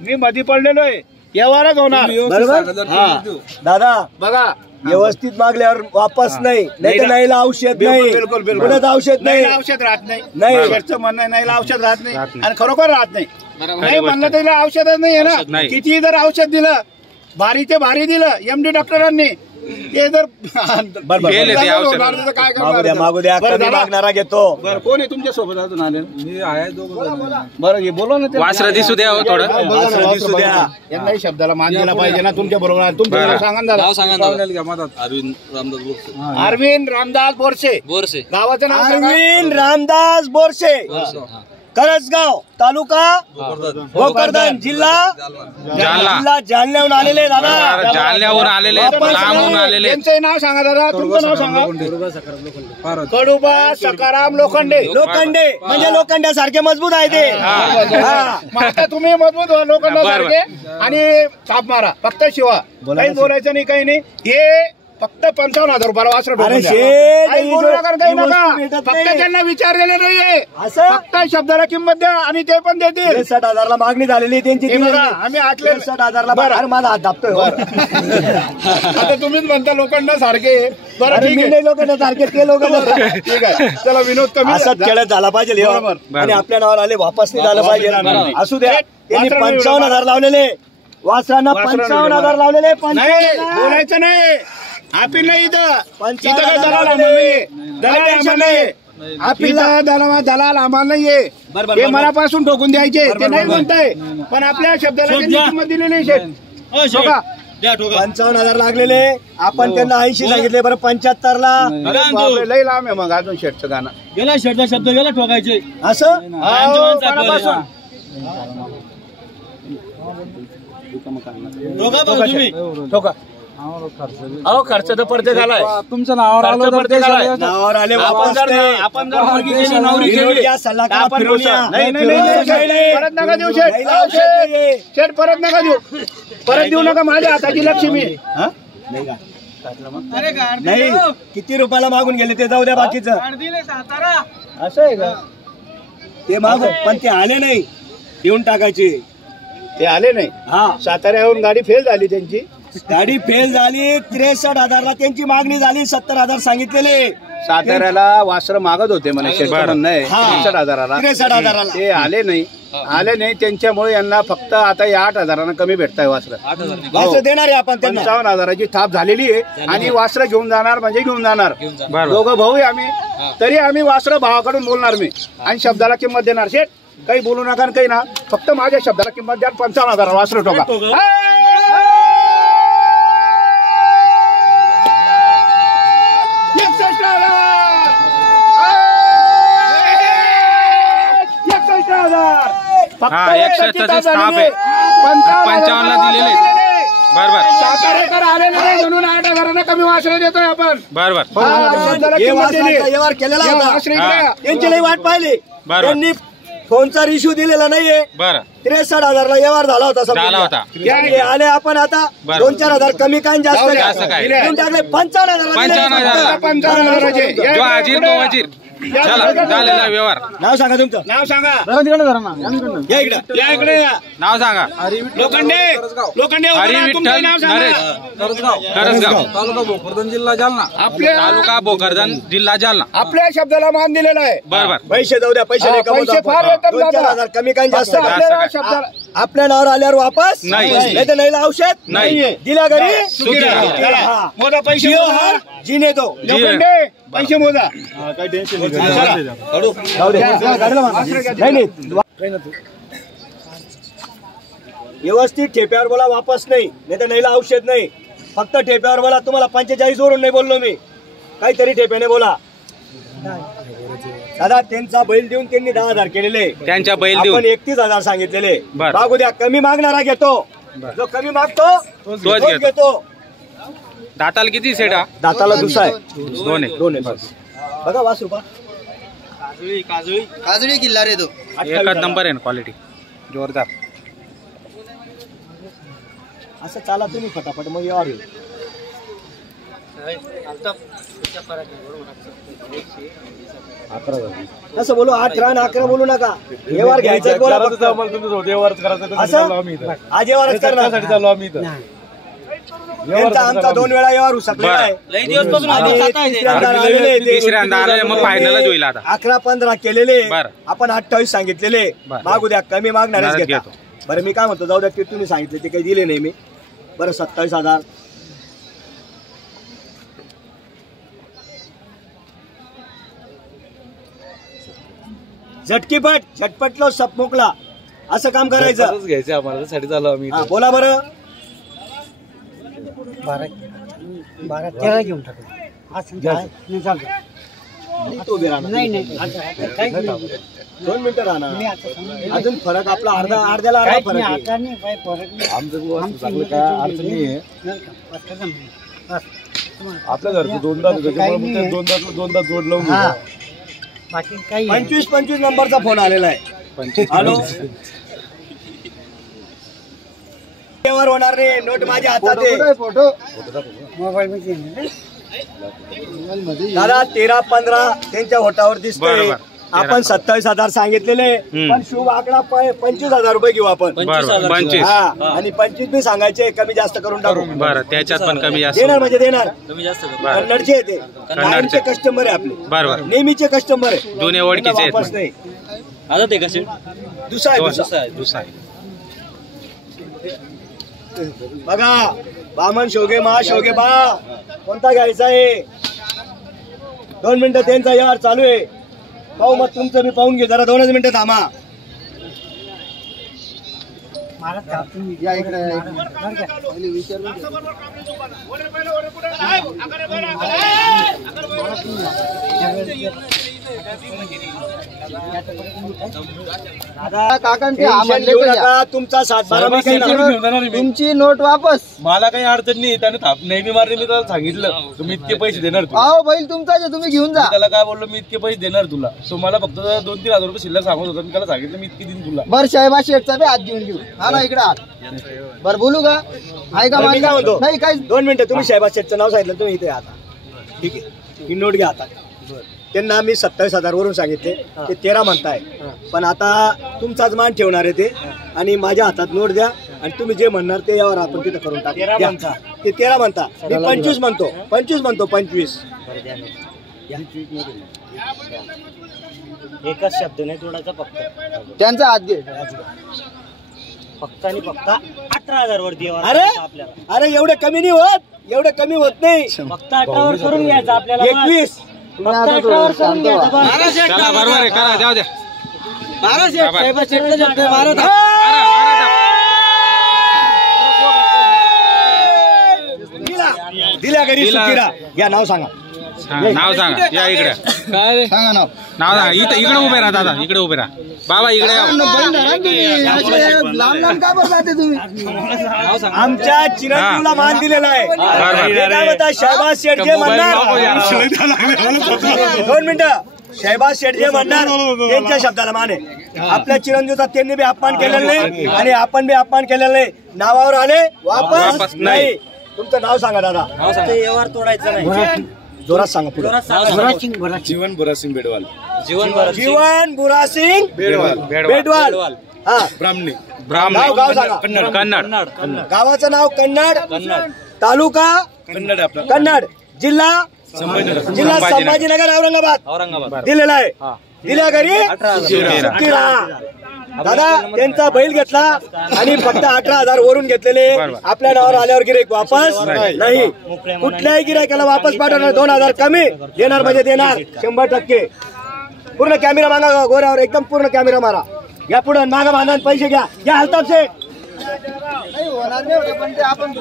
मी मध्ये पडलेलो आहे, व्यवहारच होणार बरोबर. दादा बघा. व्यवस्थित मागल्यावर वापस नाही, नाही तर नाहीला औषध नाही, बिलकुल बिलकुल कुणाचं औषध नाही, औषध राहत नाही. नाही. शेठचं म्हणणं आहे, नाही औषध राहत नाही आणि खरोखर राहत नाही. नाही म्हणलं तरी औषधच नाही आहे ना. किती जर औषध दिलं, भारीचे भारी दिलं एमडी डॉक्टरांनी, ते जर काय मागू द्या कमी मागणारा घेतो. बरं कोण आहे तुमच्या सोबत अजून आले? मी आहे बरं हे बोला ना. वासरा दिसू द्या थोडं, दिसू द्या. यांनाही शब्दाला मान दिला पाहिजे ना. तुमच्या बरोबर तुमचं नाव सांगा ना. अरविंद रामदास बोरसे. गावाचं नाव अरविंद रामदास बोरसे, करसगाव, तालुका भोकरदन, जिल्हा जालन्याहून आलेले दादा. जालन्याहून आलेले, लांबून आलेले. त्यांचं नाव सांगा दादा. तुमचं नाव सांगा. कडुबा सकाराम लोखंडे. लोखंडे म्हणजे लोखंड्यासारखे मजबूत आहे ते. आता तुम्ही मजबूत व्हा लोखंडासारखे आणि थाप मारा. फक्त शिवा, काही बोलायचं नाही, काही नाही. हे फक्त 55,000 रुपयाला वासर अरे फक्त त्यांना विचारलेलं नाहीये. फक्त शब्दाला किंमत द्या आणि ते पण देतील. 60,000ला मागणी झालेली त्यांची. आम्ही 60,000ला बरं. माझा हात दाबतोय. आता तुम्हीच म्हणता लोकांना सारखे. बरं ठीक आहे, लोकांना सारखे ते लोक. ठीक आहे, चला विनोद कमी असंच खेळत झाला पाहिजे आणि आपल्या नावावर आले वापस नाही झालं पाहिजे. असू द्या. त्यांनी 55,000 लावलेले वासरांना, 55,000 लावलेले. बोलायचं नाही. आपण नाही इथं काय दलाल आम्हाला नाहीये. हे मनापासून ठोकून द्यायचे ते नाही म्हणताय, पण आपल्या शब्दाला किंमत दिलेली शेठ. 55,000 लागलेले. आपण त्यांना 80 सांगितले. बरं 75ला लई लांब आहे. मग अजून शेठचं गाणं गेला, शेठचा शब्द गेला ठोकायचे असं. ठोका. अहो खर्च तर पडते झालाय. तुमचं नावावर आलं, नावावर आले वापस नाही. आपण जर मुलगी केली, नवरी केली, आपण परत नका देऊ शेठ. शेठ परत नका देऊ, परत देऊ नका. माझ्या हाताची लक्ष्मी नाही. किती रुपयाला मागून गेले ते जाऊ द्या. बाकीचं असं आहे का? ते मागू, पण ते आले नाही. देऊन टाकायचे. ते आले नाही. हा, साताऱ्याहून गाडी फेल झाली त्यांची. गाडी फेल झाली. 63,000ला त्यांची मागणी झाली. 70,000 सांगितलेले. साताऱ्याला वासर मागत होते म्हणे. 63,000ला. 63,000 ते आले नाही. त्यांच्यामुळे यांना फक्त आता 8,000 कमी भेटताय वासर. देणार आहे आपण त्यांना. 55,000ची थाप झालेली आहे आणि वासर घेऊन जाणार म्हणजे घेऊन जाणार. दोघं भाऊ आहे आम्ही, तरी आम्ही वासर भावाकडून बोलणार मी आणि शब्दाला किंमत देणार. शेठ काही बोलू नका, काही ना. फक्त माझ्या शब्दाला किंमत द्या. 55,000 वासर ठोका. हा 55ला दिलेले. बरोबर. सातारेकर आलेले नाही म्हणून 8,000 कमी वासरे देतोय आपण. बरोबर. व्यवहार केलेला होता. त्यांची लई वाट पाहिली. त्यांनी फोनचा रिश्यू दिलेला नाहीये. बरं. 63,000ला व्यवहार झाला होता. आले आपण आता 2-4,000 कमी काय जास्त काय टाकले. 55,000. चला झालेला व्यवहार. नाव सांगा तुमचं. नाव सांगा. या इकडे. नाव सांगा. लोखंडे. हरी विठ्ठल नरेश. करसगाव, तालुका भोकरदन, जिल्हा जालना. तालुका भोकरदन, जिल्हा जालना. आपल्या शब्दाला मान दिलेला आहे. बरोबर. पैसे जाऊ द्या. पैसे फार येतात. 2-4,000 कमी काय जास्त. शब्दाला आपल्या नावावर आल्यावर वापस नाही तर नाही. औषध नाही. दिल्या घरी. मोजा पैसे जिने तो पैसे मोजा. काही टेन्शन नाही. व्यवस्थित ठेप्यावर बोला. वापस नाही, नाही तर नाहीला औषध नाही. फक्त ठेप्यावर बोला. तुम्हाला 45 वरून नाही बोललो मी. काहीतरी ठेप्याने बोला. दादा त्यांचा बैल देऊन त्यांनी 10,000 केलेले. त्यांच्या बैल आपण देऊन 31,000 सांगितलेले. बरं. मागू द्या. कमी मागणारा घेतो. जो कमी मागतो तोच घेतो. दाताला किती सेटा? दाताला दुसरा आहे. दोन आहे. बघा वासरू पा. काजळी किल्ला रे तो. एकच नंबर आहे ना. क्वालिटी जोरदार. असं चाला तुम्ही फटाफट. मग यावर असं बोलू 8 रन 11 बोलू नका. व्यवहार घ्यायचा बोला फक्त. असं आज व्यवहारच करणार. त्यांचा आमचा 2 वेळा व्यवहार उसकलेला आहे. आणि तिसऱ्यांदा आले मग फायनलच होईल आता. 11-15 केलेले बरं. आपण 28 सांगितलेले. बरं. मागू द्या, कमी मागणारच घेतो. घेता. बरं मी काय म्हणतो, जाऊ द्या, तुम्ही सांगितले ते काही दिले नाही मी. बरं 27,000. झटपटलो सप मोकला असं काम करायचं. घ्यायचं आम्हाला साठी चालू आम्ही. हा, बोला बरं. 12-13 घेऊन टाकू. तो बी राहणार. दोन मिनिटं राहणार. अजून फरक आपला अर्ध्याला अर्धा फरक आहे. आपल्या घरचं दोनदा जोड लावून 25 नंबरचा फोन आलेला आहे. हॅलो, व्यवहार होणार नाही. नोट माझ्या हातात आहे. फोटो मोबाईल मध्ये दादा 13-15 त्यांच्या होटावर दिसतोय. बरोबर. आपण 27,000 सांगितलेले, पण शुभ आकडा 25,000 रुपये घेऊ आपण. बरं 25. हा, आणि 25 बी सांगायचे, कमी जास्त करून टाकू. बरं त्याच्यात पण कमी जास्त देणार म्हणजे देणार. बरं. कन्नडचे ते कायमचे कस्टमर आहे आपले. बरं. नेहमीचे कस्टमर आहे. जुने ओळखीचे आहेत वापस मग. नाही. आता ते कसे दुसरा आहे, दुसरा. दुसरा बघा, बामन शोगे मा शोगे बा कोणता घ्यायचा आहे. 2 मिनिटं त्यांचा यार चालू आहे. पाहू मग तुमचं मी पाहून घे. जरा 2 मिनिटं थांबा. या इकडे टेन्शन घेऊ नका. तुमचा 7-12 मी काही नाही. तुमची नोट वापस. मला काही अडचण नाही. त्याने थाप नाही बी मारली. मी त्याला सांगितलं तुम्ही इतके पैसे देणार तू. अहो बैल तुमचा जे तुम्ही घेऊन जा. त्याला काय बोललो, मी इतके पैसे देणार तुला. तो मला फक्त 2-3 हजार रुपये शिल्लक सांगत होता. मी त्याला सांगितलं मी इतके दिन तुला. बर शहबाज शेठचा बी हात घेऊन घेऊ. हा ना इकडे हात. बर बोलू का? आहे का बरं, मी माझी? काय म्हणतो? नाही काही 2 मिनिटं. तुम्ही शहबाज शेठचं नाव सांगितलं, तुम्ही इथे आता. ठीक आहे, ही नोट घ्या आता. त्यांना मी 27,000 वरून सांगितले, ते 13 म्हणताय. पण आता तुमचाच मान ठेवणार आहे ते. आणि माझ्या हातात नोट द्या, आणि तुम्ही जे म्हणणार ते यावर आपण तिथं करून टाकू. ते 13 म्हणता, मी 25 म्हणतो. 25 एकच शब्द नाही तोडायचा फक्त. त्यांचा हात घे. फक्त आणि फक्त 18,000 वरती अरे आपल्याला. अरे एवढे कमी नाही होत. एवढे कमी होत नाही. फक्त 18 करून घ्यायचं आपल्याला. 21. फक्त 18 करून घ्यायचं बस. चला बरोबर आहे. करा जाऊ द्या. दिल्या घरी सुकिरा. या नाव सांगा. नाव सांगा. या इकडे सांगा नाव. नाव सांगा. इकडे उभे राहा दादा. इकडे उभे राहा. बाबा इकडे या. लांब लांब का बरं जाते तुम्ही? आमच्या चिरंजीवला मान दिलेला आहे. हे काय म्हणतात, शहबाज शेठ जे म्हणणार. 2 मिनिटं. शहबाज शेठ जे म्हणणार त्यांच्या शब्दाला मान आहे. आपल्या चिरंजीवचा त्यांनी बी अपमान केलेला नाही, आणि आपण बी अपमान केलेला नाही. नावावर आले वापस नाही. तुमचं नाव सांगा दादा. व्यवहार तोडायचा नाही. जोरात सांगा पुढे. जीवन बुरासिंग बेडवाल. जीवन बुरासिंग बेडवाल. हा, ब्राह्मणी. गाव सांगा. कन्नड. गावाचं नाव कन्नड. तालुका कन्नड आपला. कन्नड. जिल्हा संभाजीनगर औरंगाबाद दिलेला आहे. दिल्या घरी सुकिरा. दादा त्यांचा बैल घेतला, आणि फक्त 18,000 वरून घेतलेले. आपल्या नावावर आल्यावर गिराईक वापस नाही. कुठल्याही गिराईकाला वापस पाठवणार. 2,000 कमी देणार म्हणजे देणार 100%. पूर्ण कॅमेरा मागा गोऱ्यावर. एकदम पूर्ण कॅमेरा मारा. या पुढे नागा बांधा, पैसे घ्या. या अल्ताफ शेठ. नाही होणार नाही, पण ते आपण